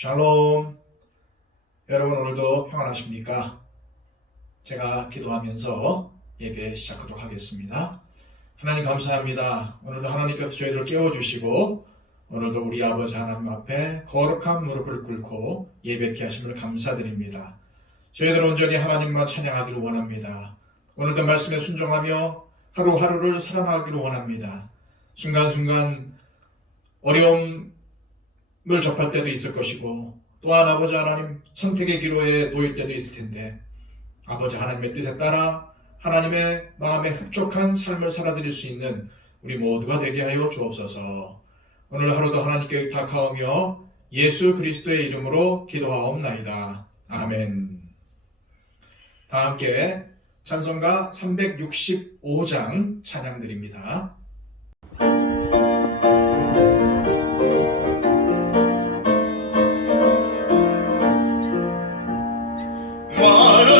샬롬. 여러분 오늘도 평안하십니까? 제가 기도하면서 예배 시작하도록 하겠습니다. 하나님 감사합니다. 오늘도 하나님께서 저희들을 깨워주시고 오늘도 우리 아버지 하나님 앞에 거룩한 무릎을 꿇고 예배케 하심을 감사드립니다. 저희들 온전히 하나님만 찬양하기를 원합니다. 오늘도 말씀에 순종하며 하루하루를 살아나가기를 원합니다. 순간순간 어려움을 접할 때도 있을 것이고 또한 아버지 하나님 선택의 기로에 놓일 때도 있을 텐데 아버지 하나님의 뜻에 따라 하나님의 마음에 흡족한 삶을 살아드릴 수 있는 우리 모두가 되게 하여 주옵소서. 오늘 하루도 하나님께 의탁하오며 예수 그리스도의 이름으로 기도하옵나이다. 아멘. 다 함께 찬송가 365장 찬양드립니다.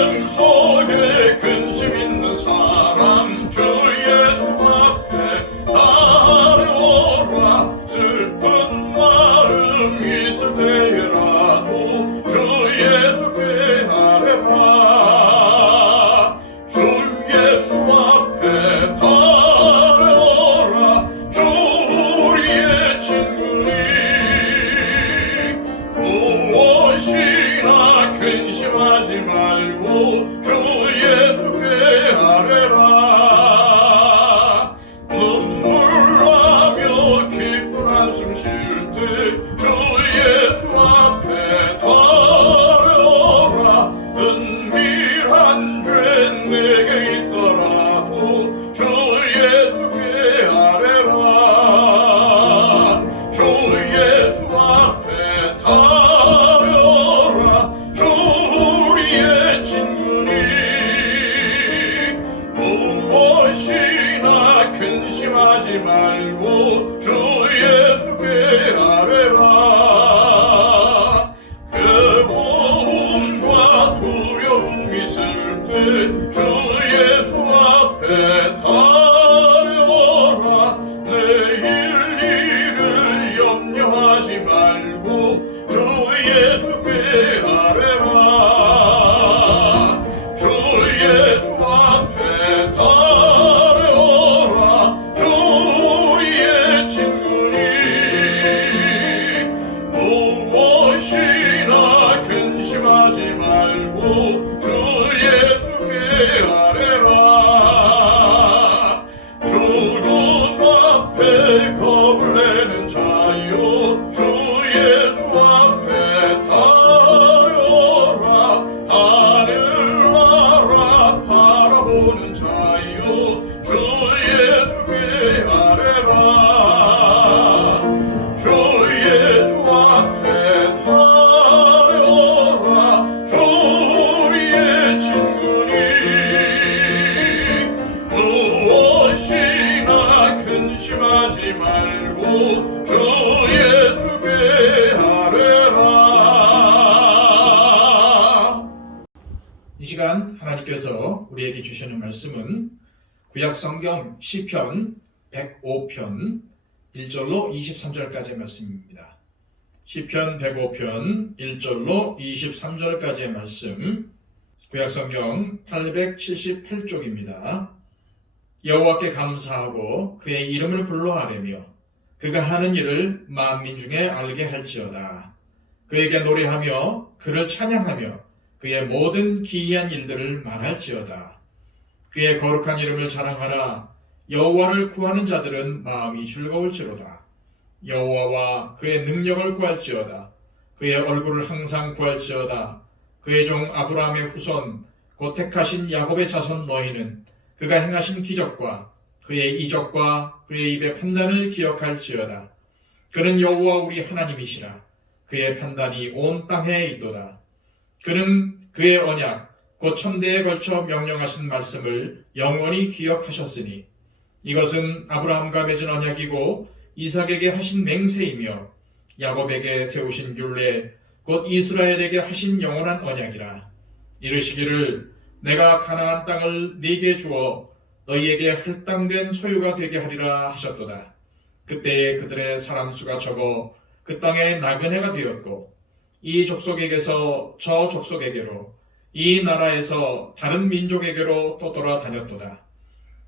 마음속에 근심 있는 사람 주 예수 앞에 따라오라. 슬픈 마음 있을 때라도 주 예수께 아뢰라. 주 예수 앞에 따라오라. 주 우리의 친구니 무엇이나 근심하지 말고 주 예수께 아뢰라. 눈물나며 기쁜 한숨 쉴 때 주 예수 앞에 따라오라. 은밀한 죄 내게 있더라도 주 예수께 아뢰라. 주 예수 앞에 따라오라. 주 우리의 친구니 무엇이나 근심하지 말고 주 예수께 아뢰라. 괴로움과 두려움 있을 때 주 예수 앞에 따라오라. 내일 일을 염려하지 말고 주 예수께 아뢰라. 주 예수 앞에 따라오라. 주 우리의 친구니 무엇이나 근심하지 말고 주 예수께 아뢰라. 죽음 앞에 겁을 내는 자요 주 예수 앞에 따라오라. 하늘나라 바라보는 자요 주 예수께 아뢰라. 주 예수 앞에 따라오라. 주 우리의 친구니 무엇이나 근심하지 말고 주 예수께 아뢰라. 이 시간 하나님께서 우리에게 주시는 말씀은 구약 성경 시편 105편 1절로 23절까지의 말씀입니다. 시편 105편 1절로 23절까지의 말씀, 구약 성경 878쪽입니다. 여호와께 감사하고 그의 이름을 불러 아뢰며 그가 하는 일을 만민 중에 알게 할지어다. 그에게 노래하며 그를 찬양하며 그의 모든 기이한 일들을 말할지어다. 그의 거룩한 이름을 자랑하라. 여호와를 구하는 자들은 마음이 즐거울지로다. 여호와와 그의 능력을 구할지어다. 그의 얼굴을 항상 구할지어다. 그의 종 아브라함의 후손 곧 택하신 야곱의 자손 너희는 그가 행하신 기적과 그의 이적과 그의 입의 판단을 기억할지어다. 그는 여호와 우리 하나님이시라. 그의 판단이 온 땅에 있도다. 그는 그의 언약 곧 천대에 걸쳐 명령하신 말씀을 영원히 기억하셨으니 이것은 아브라함과 맺은 언약이고 이삭에게 하신 맹세이며 야곱에게 세우신 율례 곧 이스라엘에게 하신 영원한 언약이라. 이르시기를 내가 가나안 땅을 네게 주어 너희에게 할당된 소유가 되게 하리라 하셨도다. 그때에 그들의 사람 수가 적어 그 땅에 나그네가 되었고 이 족속에게서 저 족속에게로, 이 나라에서 다른 민족에게로 또 돌아다녔도다.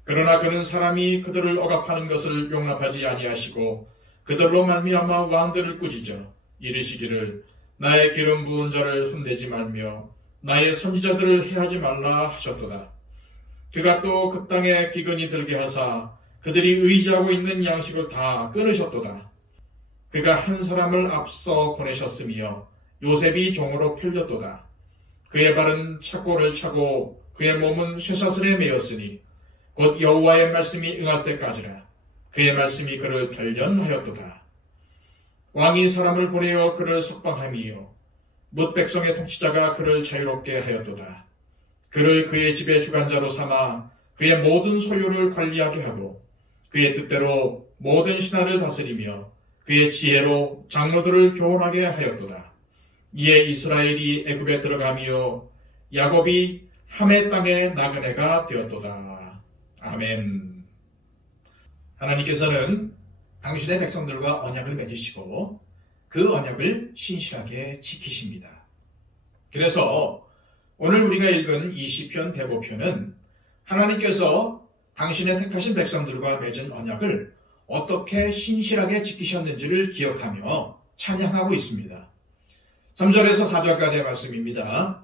그러나 그는 사람이 그들을 억압하는 것을 용납하지 아니하시고 그들로 말미암아 왕들을 꾸짖어 이르시기를 나의 기름 부은 자를 손대지 말며 나의 선지자들을 해하지 말라 하셨도다. 그가 또 그 땅에 기근이 들게 하사 그들이 의지하고 있는 양식을 다 끊으셨도다. 그가 한 사람을 앞서 보내셨으며 요셉이 종으로 팔렸도다. 그의 발은 착고를 차고 그의 몸은 쇠사슬에 매였으니 곧 여호와의 말씀이 응할 때까지라. 그의 말씀이 그를 단련하였도다. 왕이 사람을 보내어 그를 석방함이요 뭇 백성의 통치자가 그를 자유롭게 하였도다. 그를 그의 집의 주관자로 삼아 그의 모든 소유를 관리하게 하고 그의 뜻대로 모든 신하를 다스리며 그의 지혜로 장로들을 교훈하게 하였도다. 이에 이스라엘이 애굽에 들어가며 야곱이 함의 땅의 나그네가 되었도다. 아멘. 하나님께서는 당신의 백성들과 언약을 맺으시고 그 언약을 신실하게 지키십니다. 그래서 오늘 우리가 읽은 이 시편 105편은 하나님께서 당신의 택하신 백성들과 맺은 언약을 어떻게 신실하게 지키셨는지를 기억하며 찬양하고 있습니다. 3절에서 4절까지의 말씀입니다.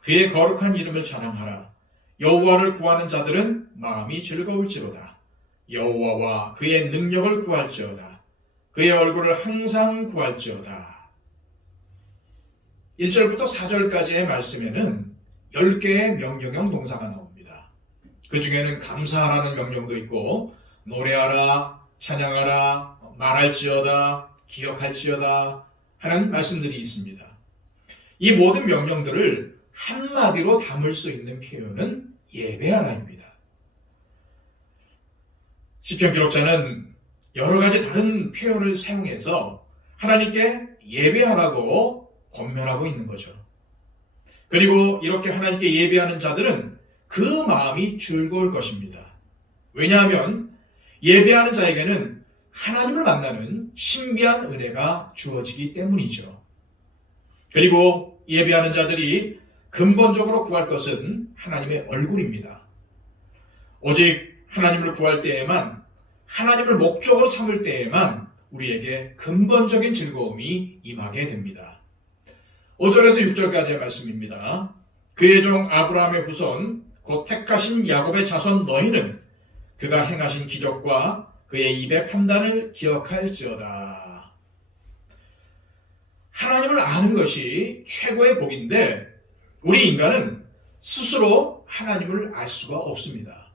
그의 거룩한 이름을 찬양하라. 여호와를 구하는 자들은 마음이 즐거울지로다. 여호와와 그의 능력을 구할지어다. 그의 얼굴을 항상 구할지어다. 1절부터 4절까지의 말씀에는 10개의 명령형 동사가 나옵니다. 그 중에는 감사하라는 명령도 있고 노래하라, 찬양하라, 말할지어다, 기억할지어다 하는 말씀들이 있습니다. 이 모든 명령들을 한마디로 담을 수 있는 표현은 예배하라입니다. 시편 기록자는 여러 가지 다른 표현을 사용해서 하나님께 예배하라고 권면하고 있는 거죠. 그리고 이렇게 하나님께 예배하는 자들은 그 마음이 즐거울 것입니다. 왜냐하면 예배하는 자에게는 하나님을 만나는 신비한 은혜가 주어지기 때문이죠. 그리고 예배하는 자들이 근본적으로 구할 것은 하나님의 얼굴입니다. 오직 하나님을 구할 때에만, 하나님을 목적으로 삼을 때에만 우리에게 근본적인 즐거움이 임하게 됩니다. 5절에서 6절까지의 말씀입니다. 그의 종 아브라함의 후손 곧 택하신 야곱의 자손 너희는 그가 행하신 기적과 그의 입의 판단을 기억할지어다. 하나님을 아는 것이 최고의 복인데 우리 인간은 스스로 하나님을 알 수가 없습니다.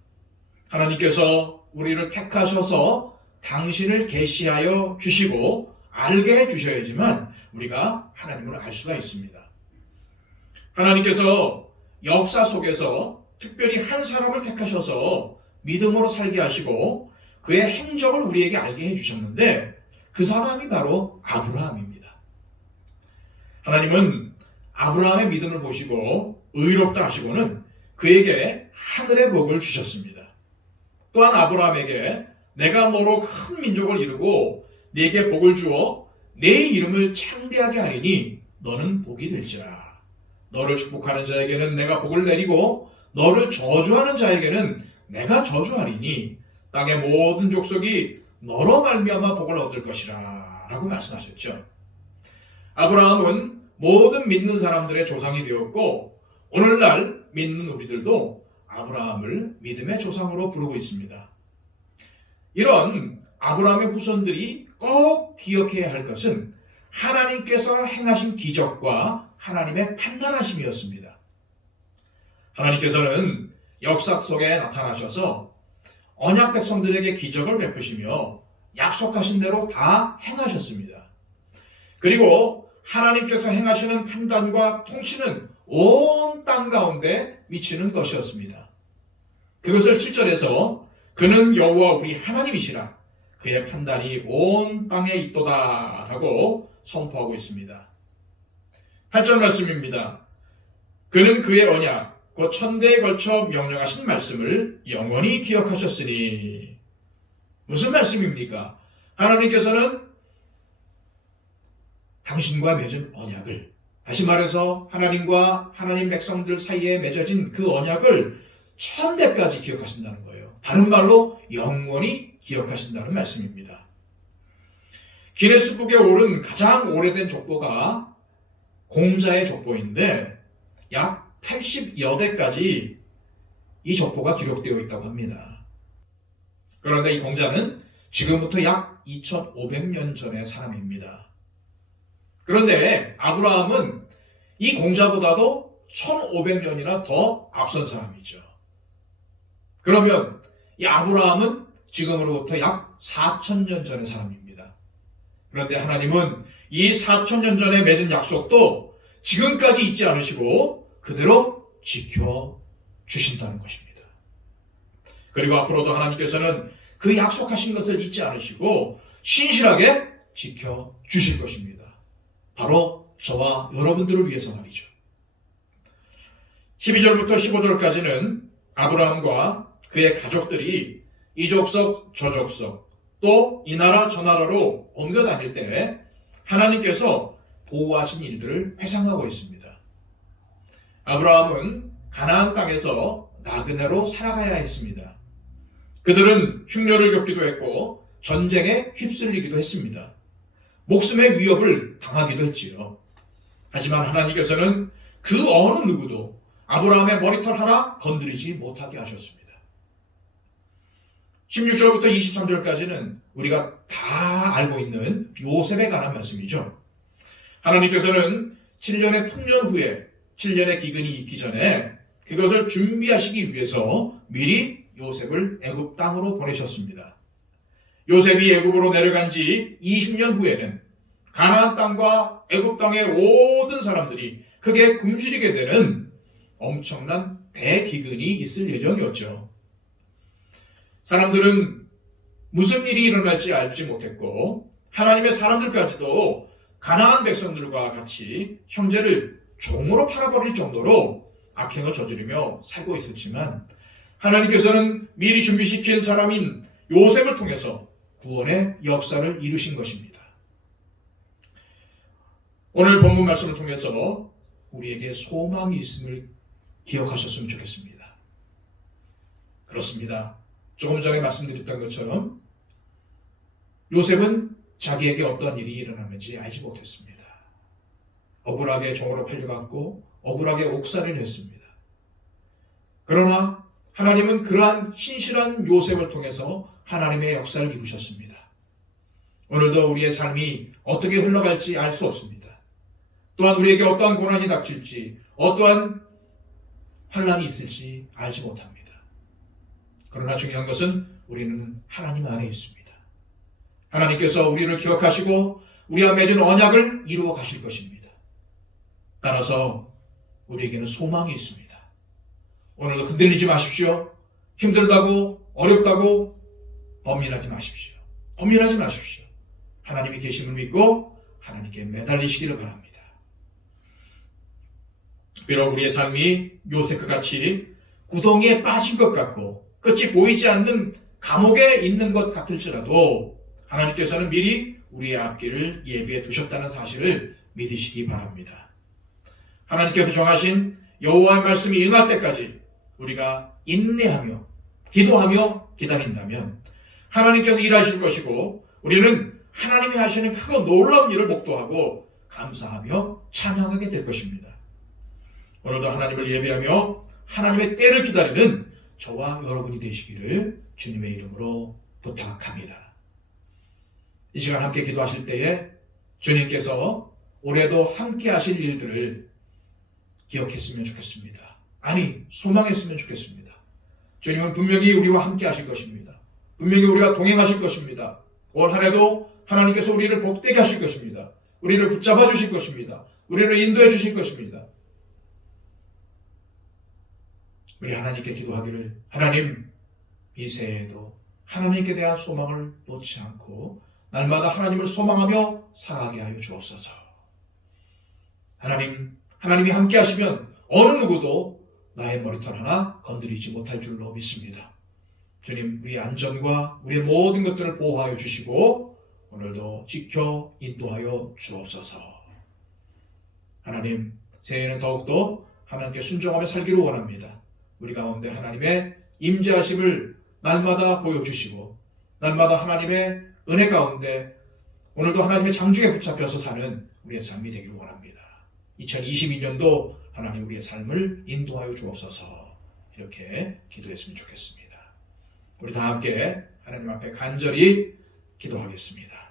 하나님께서 우리를 택하셔서 당신을 계시하여 주시고 알게 해주셔야지만 우리가 하나님을 알 수가 있습니다. 하나님께서 역사 속에서 특별히 한 사람을 택하셔서 믿음으로 살게 하시고 그의 행적을 우리에게 알게 해주셨는데 그 사람이 바로 아브라함입니다. 하나님은 아브라함의 믿음을 보시고 의롭다 하시고는 그에게 하늘의 복을 주셨습니다. 또한 아브라함에게 내가 너로 큰 민족을 이루고 네게 복을 주어 내 이름을 창대하게 하리니 너는 복이 될지라. 너를 축복하는 자에게는 내가 복을 내리고 너를 저주하는 자에게는 내가 저주하리니 땅의 모든 족속이 너로 말미암아 복을 얻을 것이라 라고 말씀하셨죠. 아브라함은 모든 믿는 사람들의 조상이 되었고 오늘날 믿는 우리들도 아브라함을 믿음의 조상으로 부르고 있습니다. 이런 아브라함의 후손들이 꼭 기억해야 할 것은 하나님께서 행하신 기적과 하나님의 판단하심이었습니다. 하나님께서는 역사 속에 나타나셔서 언약 백성들에게 기적을 베푸시며 약속하신 대로 다 행하셨습니다. 그리고 하나님께서 행하시는 판단과 통치는 온 땅 가운데 미치는 것이었습니다. 그것을 7절에서 그는 여호와 우리 하나님이시라 그의 판단이 온 땅에 있도다 라고 선포하고 있습니다. 8절 말씀입니다. 그는 그의 언약 곧 천대에 걸쳐 명령하신 말씀을 영원히 기억하셨으니 무슨 말씀입니까? 하나님께서는 당신과 맺은 언약을, 다시 말해서 하나님과 하나님 백성들 사이에 맺어진 그 언약을 천대까지 기억하신다는 거예요. 다른 말로 영원히 기억하신다는 말씀입니다. 기네스북에 오른 가장 오래된 족보가 공자의 족보인데 약 80여 대까지 이 족보가 기록되어 있다고 합니다. 그런데 이 공자는 지금부터 약 2500년 전의 사람입니다. 그런데 아브라함은 이 공자보다도 1500년이나 더 앞선 사람이죠. 그러면 이 아브라함은 지금으로부터 약 4000년 전의 사람입니다. 그런데 하나님은 이 4000년 전에 맺은 약속도 지금까지 잊지 않으시고 그대로 지켜주신다는 것입니다. 그리고 앞으로도 하나님께서는 그 약속하신 것을 잊지 않으시고 신실하게 지켜주실 것입니다. 바로 저와 여러분들을 위해서 말이죠. 12절부터 15절까지는 아브라함과 그의 가족들이 이 족속 저 족속 또 이 나라 저 나라로 옮겨 다닐 때 하나님께서 보호하신 일들을 회상하고 있습니다. 아브라함은 가나안 땅에서 나그네로 살아가야 했습니다. 그들은 흉년을 겪기도 했고 전쟁에 휩쓸리기도 했습니다. 목숨의 위협을 당하기도 했지요. 하지만 하나님께서는 그 어느 누구도 아브라함의 머리털 하나 건드리지 못하게 하셨습니다. 16절부터 23절까지는 우리가 다 알고 있는 요셉에 관한 말씀이죠. 하나님께서는 7년의 풍년 후에 7년의 기근이 있기 전에 그것을 준비하시기 위해서 미리 요셉을 애굽 땅으로 보내셨습니다. 요셉이 애굽으로 내려간 지 20년 후에는 가나안 땅과 애굽 땅의 모든 사람들이 크게 굶주리게 되는 엄청난 대기근이 있을 예정이었죠. 사람들은 무슨 일이 일어날지 알지 못했고 하나님의 사람들까지도 가나안 백성들과 같이 형제를 종으로 팔아버릴 정도로 악행을 저지르며 살고 있었지만 하나님께서는 미리 준비시킨 사람인 요셉을 통해서 구원의 역사를 이루신 것입니다. 오늘 본문 말씀을 통해서 우리에게 소망이 있음을 기억하셨으면 좋겠습니다. 그렇습니다. 조금 전에 말씀드렸던 것처럼 요셉은 자기에게 어떤 일이 일어나는지 알지 못했습니다. 억울하게 종으로 팔려갔고 억울하게 옥살이를 했습니다. 그러나 하나님은 그러한 신실한 요셉을 통해서 하나님의 역사를 이루셨습니다. 오늘도 우리의 삶이 어떻게 흘러갈지 알 수 없습니다. 또한 우리에게 어떠한 고난이 닥칠지 어떠한 환난이 있을지 알지 못합니다. 그러나 중요한 것은 우리는 하나님 안에 있습니다. 하나님께서 우리를 기억하시고 우리와 맺은 언약을 이루어 가실 것입니다. 따라서 우리에게는 소망이 있습니다. 오늘도 흔들리지 마십시오. 힘들다고 어렵다고 범민하지 마십시오. 고민하지 마십시오. 하나님이 계심을 믿고 하나님께 매달리시기를 바랍니다. 비록 우리의 삶이 요셉과 같이 구덩이에 빠진 것 같고 끝이 보이지 않는 감옥에 있는 것 같을지라도 하나님께서는 미리 우리의 앞길을 예비해 두셨다는 사실을 믿으시기 바랍니다. 하나님께서 정하신 여호와의 말씀이 응할 때까지 우리가 인내하며 기도하며 기다린다면 하나님께서 일하실 것이고 우리는 하나님이 하시는 크고 놀라운 일을 목도하고 감사하며 찬양하게 될 것입니다. 오늘도 하나님을 예배하며 하나님의 때를 기다리는 저와 여러분이 되시기를 주님의 이름으로 부탁합니다. 이 시간 함께 기도하실 때에 주님께서 올해도 함께 하실 일들을 기억했으면 좋겠습니다. 아니, 소망했으면 좋겠습니다. 주님은 분명히 우리와 함께 하실 것입니다. 분명히 우리와 동행하실 것입니다. 올 한해도 하나님께서 우리를 복되게 하실 것입니다. 우리를 붙잡아 주실 것입니다. 우리를 인도해 주실 것입니다. 우리 하나님께 기도하기를 하나님 이 새해에도 하나님께 대한 소망을 놓지 않고 날마다 하나님을 소망하며 살아가게 하여 주옵소서. 하나님이 함께 하시면 어느 누구도 나의 머리털 하나 건드리지 못할 줄로 믿습니다. 주님, 우리의 안전과 우리의 모든 것들을 보호하여 주시고 오늘도 지켜 인도하여 주옵소서. 하나님, 새해에는 더욱더 하나님께 순종하며 살기를 원합니다. 우리 가운데 하나님의 임재하심을 날마다 보여주시고 날마다 하나님의 은혜 가운데 오늘도 하나님의 장중에 붙잡혀서 사는 우리의 삶이 되기를 원합니다. 2022년도 하나님 우리의 삶을 인도하여 주옵소서. 이렇게 기도했으면 좋겠습니다. 우리 다 함께 하나님 앞에 간절히 기도하겠습니다.